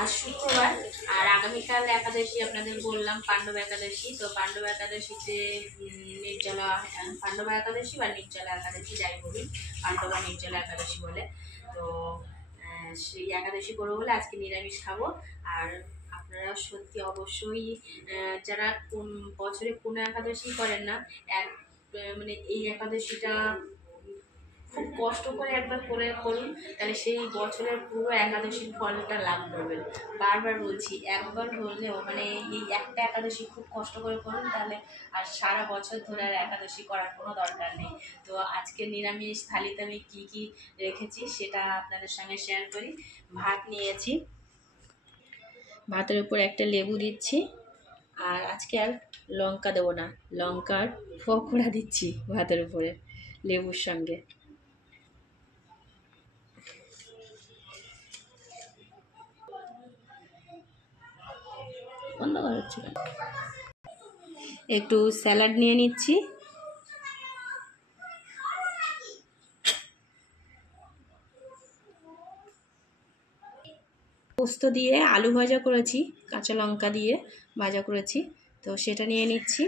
আজ শুক্রবার আর আগামীকাল একাদশী, আপনাদের বললাম পাণ্ডব একাদশী। তো পাণ্ডব একাদশীতে নির্জলা, পাণ্ডব একাদশী বা নির্জলা একাদশী যাই বলি, পাণ্ডব বা নির্জলা একাদশী বলে। তো সেই একাদশী করবো বলে আজকে নিরামিষ খাবো। আর আপনারা সত্যি অবশ্যই যারা কোন বছরে কোনো একাদশী করেন না, মানে এই একাদশীটা খুব কষ্ট করে একবার করে করুন, তাহলে সেই বছরের পুরো একাদশীর ফলটা লাভ করবেন। বারবার বলছি, একবার হলেও মানে এই একটা একাদশী খুব কষ্ট করে করুন, তাহলে আর সারা বছর ধরে আর একাদশী করার কোনো দরকার নেই। তো আজকে নিরামিষ থালিতে আমি কী কী রেখেছি সেটা আপনাদের সঙ্গে শেয়ার করি। ভাত নিয়েছি, ভাতের উপর একটা লেবু দিচ্ছি, আর আজকে আর লঙ্কা দেবো না, লঙ্কার পকোড়া দিচ্ছি ভাতের উপরে লেবুর সঙ্গে। বন্ধ করা হচ্ছে না। একটু স্যালাড নিয়ে নিচ্ছি, পোস্ত দিয়ে আলু ভাজা করেছি, কাঁচা লঙ্কা দিয়ে ভাজা করেছি, তো সেটা নিয়ে নিচ্ছি।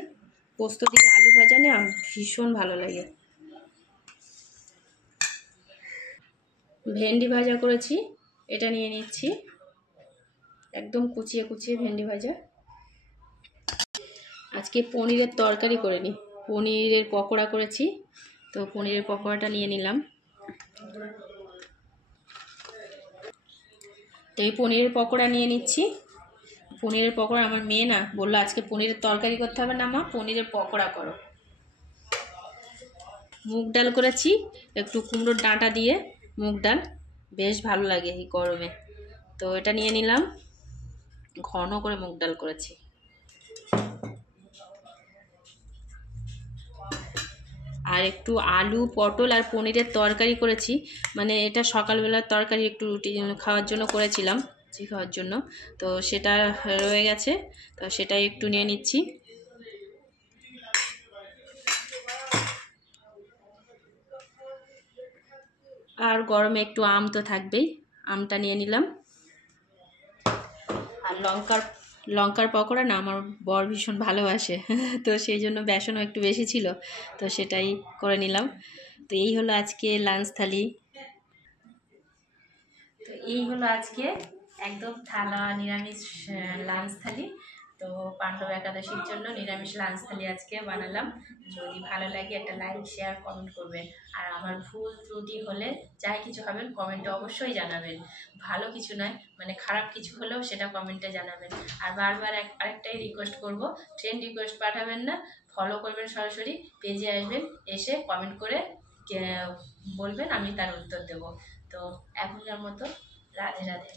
পোস্ত দিয়ে আলু ভাজা না ভীষণ ভালো লাগে। ভেন্ডি ভাজা করেছি, এটা নিয়ে নিচ্ছি, একদম কুচিয়ে কুচিয়ে ভেন্ডি ভাজা। আজকে পনিরের তরকারি করিনি, পনিরের পকোড়া করেছি, তো পনিরের পকোড়াটা নিয়ে নিলাম। তো এই পনিরের পকোড়া নিয়ে নিচ্ছি। পনিরের পকোড়া, আমার মেয়ে না বললো আজকে পনিরের তরকারি করতে হবে না মা, পনিরের পকোড়া করো। মুগ ডাল করেছি, একটু কুমড়োর ডাঁটা দিয়ে মুগ ডাল, বেশ ভালো লাগে এই গরমে। তো এটা নিয়ে নিলাম, ঘন করে মুগ ডাল করেছি। আর একটু আলু পটল আর পনিরের তরকারি করেছি, মানে এটা সকালবেলার তরকারি, একটু রুটি খাওয়ার জন্য করেছিলাম, রুটি খাওয়ার জন্য, তো সেটা রয়ে গেছে, তো সেটাই একটু নিয়ে নিচ্ছি। আর গরমে একটু আম তো থাকবেই, আমটা নিয়ে নিলাম। আর লঙ্কার পকোড়া না আমার বর ভীষণ ভালোবাসে, তো সেই জন্য বেসনও একটু বেশি ছিল, তো সেটাই করে নিলাম। তো এই হলো আজকে লাঞ্চ থালি। তো এই হলো আজকে একদম থালা নিরামিষ লাঞ্চ থালি। তো পাণ্ডব একাদশীর জন্য নিরামিষ লাঞ্চ থালি আজকে বানালাম। যদি ভালো লাগে একটা লাইক শেয়ার কমেন্ট করবেন, আর আমার ভুল ত্রুটি হলে যাই কিছু হবেন কমেন্টে অবশ্যই জানাবেন। ভালো কিছু নয়, মানে খারাপ কিছু হলেও সেটা কমেন্টে জানাবেন। আর বারবার আরেকটাই রিকোয়েস্ট করব, ফ্রেন্ড রিকোয়েস্ট পাঠাবেন না, ফলো করবেন, সরাসরি পেজে আসবেন, এসে কমেন্ট করে বলবেন, আমি তার উত্তর দেব। তো এখনকার মতো রাধে রাধে।